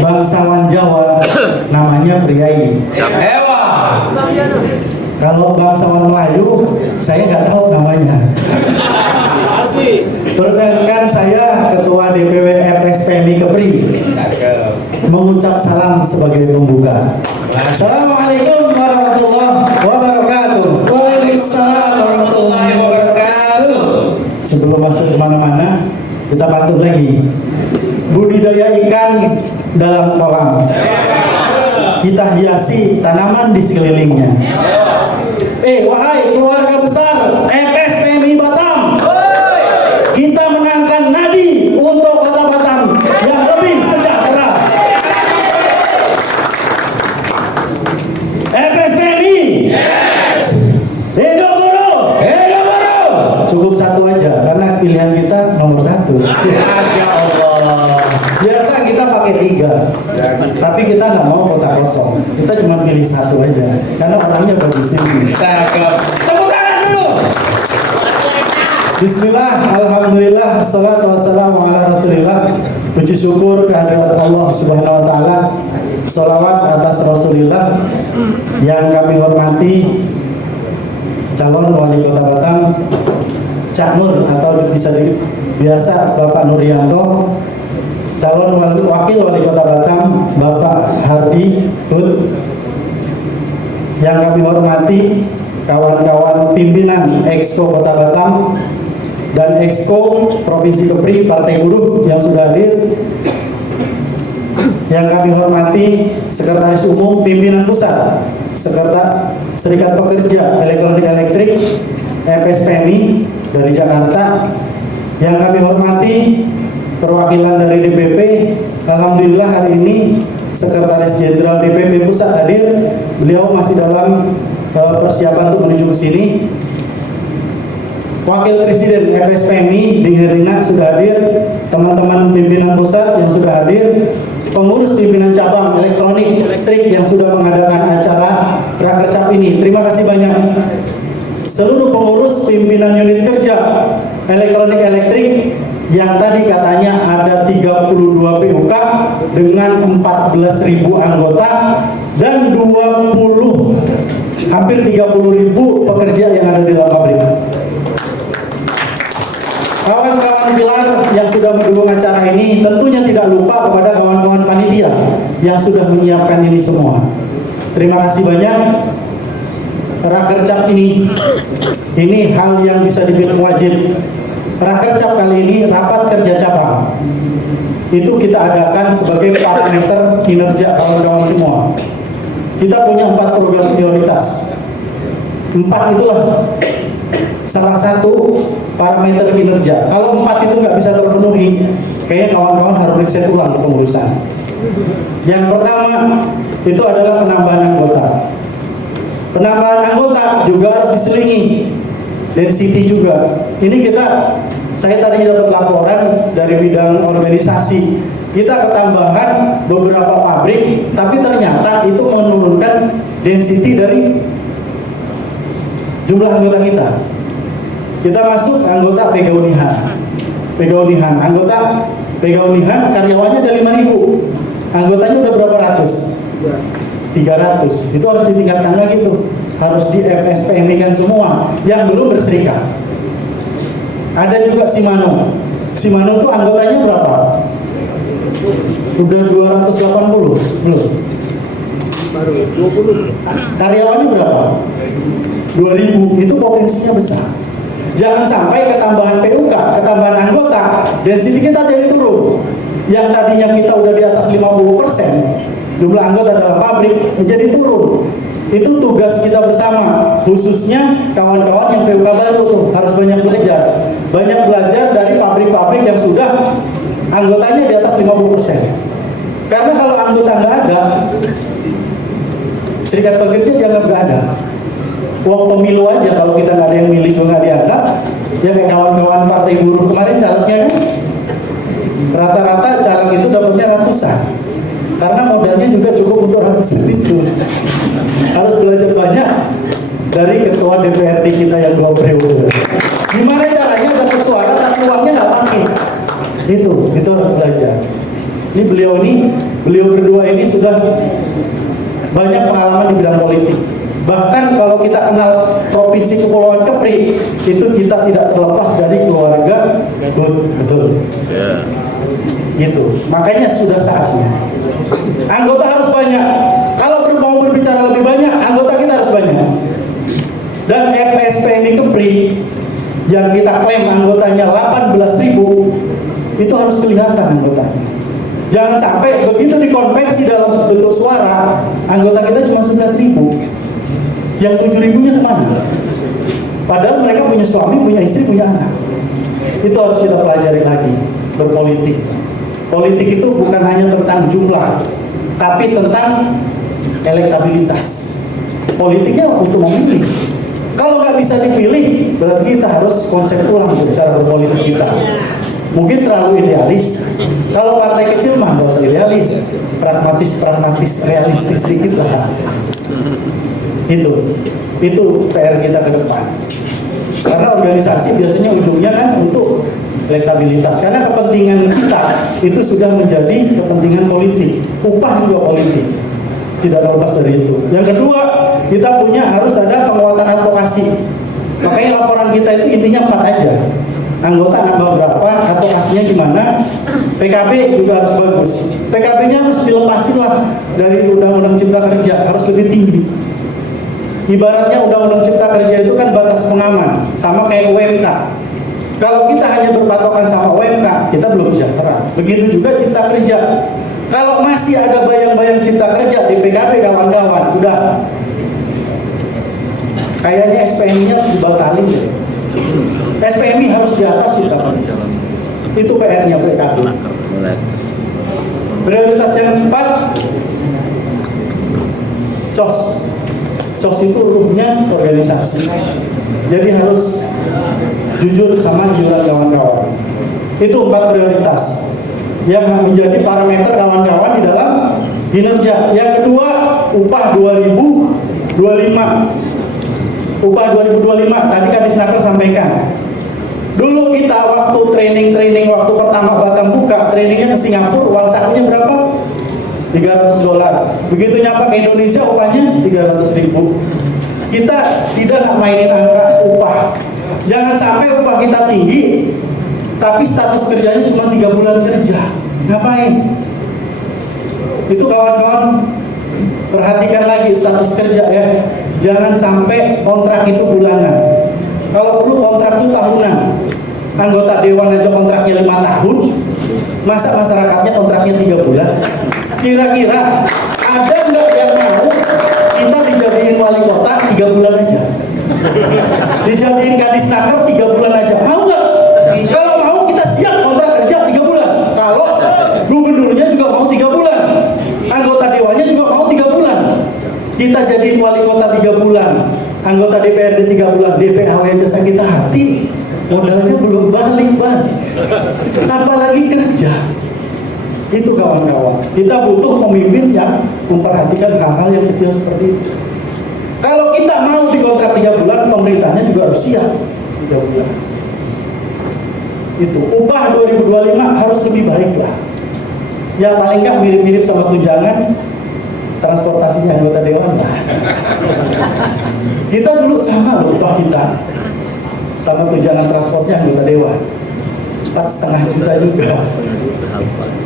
bangsawan Jawa namanya priai. Ewa. Kalau bangsawan Melayu saya nggak tahu namanya. Perkenalkan, saya Ketua DPW FSPMI Kepri mengucap salam sebagai pembuka. Assalamualaikum warahmatullahi wabarakatuh. Waalaikumsalam warahmatullahi wabarakatuh. Sebelum masuk kemana-mana, kita pantun lagi. Budidaya ikan dalam kolam, kita hiasi tanaman di sekelilingnya. Wahai keluarga besar FSPMI Batam, kita menangkan nadi untuk Kota Batam yang lebih sejahtera. FSPMI, yes. Hidup buruh, Hidup buruh. Cukup satu aja karena pilihan kita nomor satu. Masya Allah. Biasa kita pakai 3, tapi kita nggak mau kota kosong. Kita cuma pilih satu aja karena orangnya ada di sini. Cakep. Tepuk tangan dulu. Bismillah, alhamdulillah, assalatu wassalamu ala rasulillah. Puji syukur kehadirat Allah subhanahu wa ta'ala. Sholawat atas Rasulillah. Yang kami hormati calon wali kota Batam, Cak Nur, atau biasa Bapak Nuryanto. Calon wakil wali kota Batam, Bapak Hardi Hud. Yang kami hormati kawan-kawan pimpinan Exco Kota Batam dan Exco Provinsi Kepri Partai Buruh yang sudah hadir. Yang kami hormati Sekretaris Umum Pimpinan Pusat Serikat Pekerja Elektronik Elektrik FSPMI dari Jakarta. Yang kami hormati perwakilan dari DPP. Alhamdulillah hari ini Sekretaris Jenderal DPP Pusat hadir. Beliau masih dalam persiapan untuk menuju ke sini. Wakil Presiden FSPMI Ding Herlina sudah hadir. Teman-teman pimpinan pusat yang sudah hadir. Pengurus pimpinan cabang elektronik elektrik yang sudah mengadakan acara prakercap ini. Terima kasih banyak. Seluruh pengurus pimpinan unit kerja elektronik elektrik yang tadi katanya ada 32 PUK dengan 14.000 anggota dan hampir 30.000 pekerja yang ada di dalam pabrik. Kawan-kawan pilar yang sudah mendukung acara ini tentunya tidak lupa kepada kawan-kawan panitia yang sudah menyiapkan ini semua. Terima kasih banyak. Rakercap ini hal yang bisa dibilang wajib. Rakercap kali ini rapat kerja cabang. Itu kita adakan sebagai parameter kinerja kawan-kawan semua. Kita punya 4 program prioritas. 4 itulah salah satu parameter kinerja. Kalau 4 itu nggak bisa terpenuhi, kayaknya kawan-kawan harus riset ulang kepengurusan. Yang pertama itu adalah penambahan anggota. Penambahan anggota juga harus diselingi density juga. Ini saya tadi dapat laporan dari bidang organisasi. Kita ketambahan beberapa pabrik, tapi ternyata itu menurunkan density dari jumlah anggota kita. Kita masuk anggota PK Unihan. Anggota PK Unihan karyawannya ada 5.000. Anggotanya udah berapa ratus? 300. Itu harus ditingkatkan lagi tuh. Harus di FSPMI kan semua yang belum berserikat. Ada juga Simano. Simano tuh anggotanya berapa? Udah 280 belum? Baru 20. Karyawannya berapa? 2.000. Itu potensinya besar. Jangan sampai ketambahan PUK, ketambahan anggota, density kita jadi turun. Yang tadinya kita udah di atas 50%, jumlah anggota dalam pabrik menjadi turun. Itu tugas kita bersama, khususnya kawan-kawan yang PUK baru tuh harus banyak belajar. Banyak belajar dari pabrik-pabrik yang sudah anggotanya di atas 50%. Karena kalau anggota nggak ada, serikat pekerja dianggap nggak ada. Uang pemilu aja kalau kita nggak ada yang milih juga nggak dianggap. Ya kayak kawan-kawan partai buruh kemarin calegnya kan, rata-rata caleg itu dapatnya ratusan. Karena modalnya juga cukup untuk ratusan itu. Harus belajar banyak dari ketua DPRD kita yang 2 periode. Gimana caranya dapat suara tapi uangnya nggak pakai? Itu harus belajar. Ini beliau ini Beliau berdua ini sudah banyak pengalaman di bidang politik. Bahkan kalau kita kenal Provinsi Kepulauan Kepri, itu kita tidak terlepas dari keluarga Gut, betul. Gitu. Makanya sudah saatnya. Anggota harus banyak. Kalau mau berbicara lebih banyak, anggota kita harus banyak. Dan FSPMI Kepri yang kita klaim anggotanya 18.000, itu harus kelihatan anggotanya. Jangan sampai begitu dikonversi dalam bentuk suara, anggota kita cuma 11.000. Yang 7.000-nya kemana? Padahal mereka punya suami, punya istri, punya anak. Itu harus kita pelajari lagi, berpolitik. Politik itu bukan hanya tentang jumlah, tapi tentang elektabilitas. Politiknya untuk memilih. Kalau nggak bisa dipilih, berarti kita harus konsep ulang cara berpolitik kita. Mungkin terlalu idealis. Kalau partai kecil mah nggak usah idealis, pragmatis, realistis sedikit lah. Itu PR kita ke depan. Karena organisasi biasanya ujungnya kan untuk elektabilitas. Karena kepentingan kita itu sudah menjadi kepentingan politik. Upah juga politik. Tidak lepas dari itu. Yang kedua, kita harus ada penguatan advokasi. Makanya laporan kita itu intinya 4 aja. Anggota nambah berapa, advokasinya gimana, PKB juga harus bagus. PKB-nya harus dilepasin lah dari Undang-Undang Cipta Kerja, harus lebih tinggi. Ibaratnya Undang-Undang Cipta Kerja itu kan batas pengaman, sama kayak UMK. Kalau kita hanya berpatokan sama UMK, kita belum sejahtera. Begitu juga Cipta Kerja. Kalau masih ada bayang-bayang Cipta Kerja di PKB, kawan-kawan, udah. Kayaknya SPMI-nya harus dibatalin. SPMI harus di atas Cipta Kerja. Itu PR-nya PKB. Prioritas yang keempat, COS. COS itu ruhnya organisasi. Jadi harus jujur sama iuran kawan-kawan. Itu 4 prioritas yang menjadi parameter kawan-kawan di dalam kinerja. Yang kedua, upah 2025. Upah 2025 tadi Kadisnaker sampaikan. Dulu kita waktu training waktu pertama Batam buka, trainingnya ke Singapura, uang sakunya berapa? $300. Begitu nyapa ke Indonesia upahnya 300.000. Kita tidak mainin angka upah. Jangan sampai upah kita tinggi, tapi status kerjanya cuma 3 bulan kerja. Ngapain? Itu kawan-kawan perhatikan lagi status kerja ya. Jangan sampai kontrak itu bulanan. Kalau perlu kontrak itu tahunan. Anggota dewan aja kontraknya 5 tahun, masa masyarakatnya kontraknya 3 bulan? Kira-kira ada nggak yang mau kita dijadiin wali kota 3 bulan aja? Dijadiin Kadisnaker 3 bulan aja? Mau nggak? Kalau mau kita siap kontrak kerja 3 bulan. Kalau gubernurnya juga mau 3 bulan, anggota dewannya juga mau 3 bulan. Kita jadiin wali kota 3 bulan, anggota DPRD 3 bulan, DPAW aja sakit hati, modalnya belum balik Bang. Apalagi kerja. Itu kawan-kawan. Kita butuh pemimpin yang memperhatikan hal-hal yang kecil seperti itu. Kalau kita mau dikontrak 3 bulan, pemerintahnya juga harus siap 3 bulan. Itu upah 2025 harus lebih baik lah. Ya paling nggak mirip-mirip sama tunjangan transportasinya anggota dewan lah. Kita dulu sama loh upah kita sama tunjangan transportnya anggota dewan 4,5 juta juga.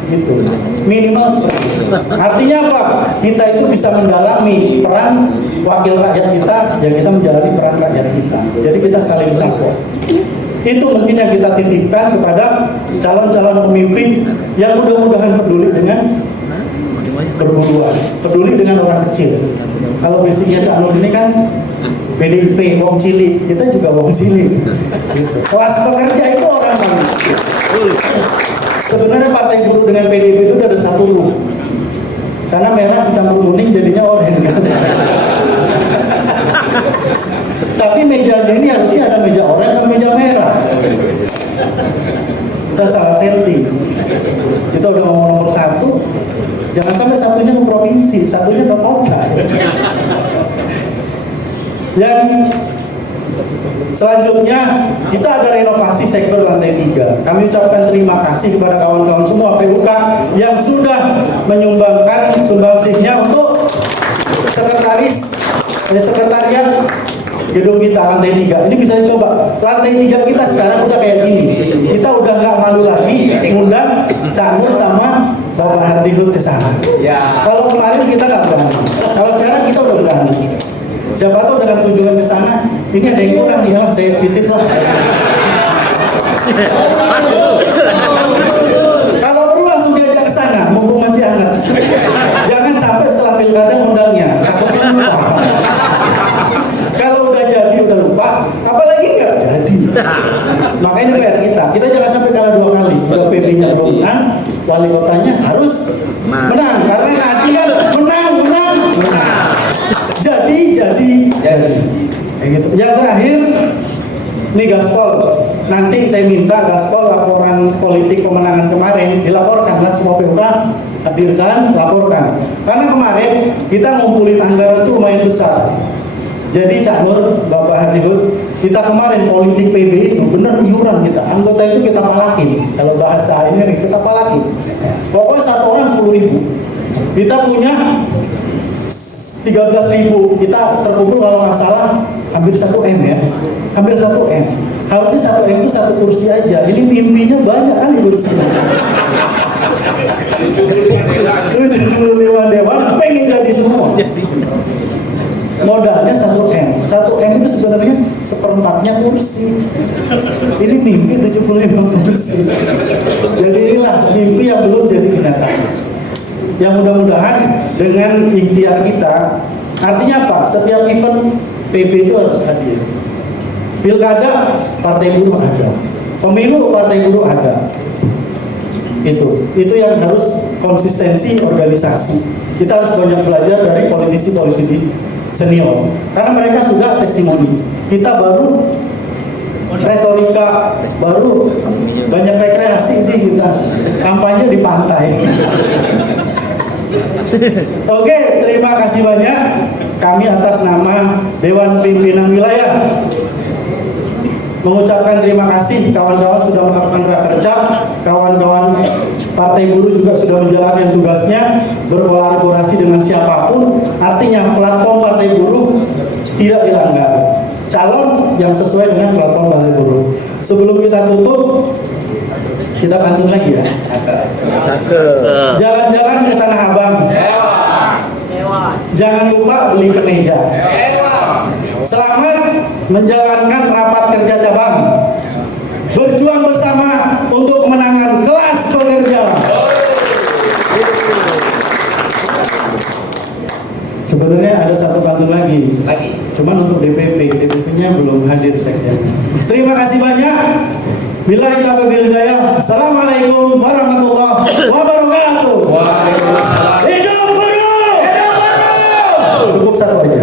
Gitu. Minimal seperti itu. Artinya apa? Kita itu bisa mendalami peran wakil rakyat kita, ya kita menjalani peran rakyat kita. Jadi kita saling support. Itu mungkin yang kita titipkan kepada calon-calon pemimpin yang mudah-mudahan peduli dengan perburuan, peduli dengan orang kecil. Kalau basicnya Cak Nur ini kan PDIP, wong cilik, kita juga wong cilik. Gitu. Kelas pekerja itu orang mana? Sebenarnya partai buruh dengan PDIP itu ada satu ruh. Karena merah dicampur kuning jadinya oranye kan. Tapi mejanya ini harusnya ada meja oranye sama meja merah. Kita salah setting. Kita udah ngomong nomor 1, jangan sampai satunya ke provinsi, satunya ke kota. Yang Selanjutnya kita ada renovasi sektor lantai 3. Kami ucapkan terima kasih kepada kawan-kawan semua PUK yang sudah menyumbangkan sumbangsihnya untuk sekretariat gedung kita lantai 3. Ini bisa dicoba. Lantai 3 kita sekarang udah kayak gini. Kita udah nggak malu lagi ngundang Cak Nur sama Bapak Hardihut ke sana. Kalau kemarin kita nggak berani. Kalau sekarang kita udah berani. Siapa tahu dengan kunjungan ke sana, ini ada yang kurang nih, lah saya titip lah. Kalau perlu langsung diajak ke sana, mumpung masih hangat. Jangan sampai setelah pilkada ngundangnya, takutnya lupa. Kalau udah jadi udah lupa, apalagi nggak jadi. Makanya PR kita jangan sampai kalah 2 kali. Udah PP-nya belum menang, wali kotanya harus menang. Karena nanti kan menang. Jadi. Kayak gitu. Yang terakhir, nih gaspol. Nanti saya minta gaspol laporan politik pemenangan kemarin dilaporkan kan semua PUK hadirkan, laporkan. Karena kemarin kita ngumpulin anggaran itu lumayan besar. Jadi Cak Nur, Bapak Hardihut, kita kemarin politik PB itu benar iuran kita. Anggota itu kita palakin. Kalau bahasa ini kita palakin. Pokoknya satu orang 10.000. Kita punya 13.000. Kita terkumpul kalau nggak salah hampir 1 M ya. Hampir 1 M. Harusnya 1 M itu 1 kursi aja. Ini mimpinya banyak kali kursinya. 75 dewan pengen jadi semua. Modalnya 1 M. 1 M itu sebenarnya 1/4-nya kursi. Ini mimpi 75 kursi. Jadi inilah mimpi yang belum jadi kenyataan. Yang mudah-mudahan dengan ikhtiar kita, artinya apa? Setiap event PB itu harus hadir. Pilkada partai buruh ada, pemilu partai buruh ada. Itu yang harus konsistensi organisasi. Kita harus banyak belajar dari politisi-politisi senior, karena mereka sudah testimoni. Kita baru retorika, baru banyak rekreasi sih kita, kampanye di pantai. Oke, terima kasih banyak. Kami atas nama Dewan Pimpinan Wilayah mengucapkan terima kasih kawan-kawan sudah melakukan prakerja, kawan-kawan Partai Buruh juga sudah menjalankan tugasnya, berkolaborasi dengan siapapun. Artinya platform Partai Buruh tidak dilanggar. Calon yang sesuai dengan platform Partai Buruh. Sebelum kita tutup, kita pantun lagi ya. Jalan-jalan ke Tanah Abang. Jangan lupa beli kemeja. Selamat menjalankan rapat kerja cabang. Berjuang bersama untuk kemenangan kelas pekerja. Sebenarnya ada satu pantun lagi. Cuman untuk DPP-nya belum hadir sekjen. Terima kasih banyak. Billahi taufiq wal hidayah. Assalamualaikum warahmatullahi wabarakatuh. Waalaikumsalam. Hidup buruh. Hidup buruh. Cukup satu aja.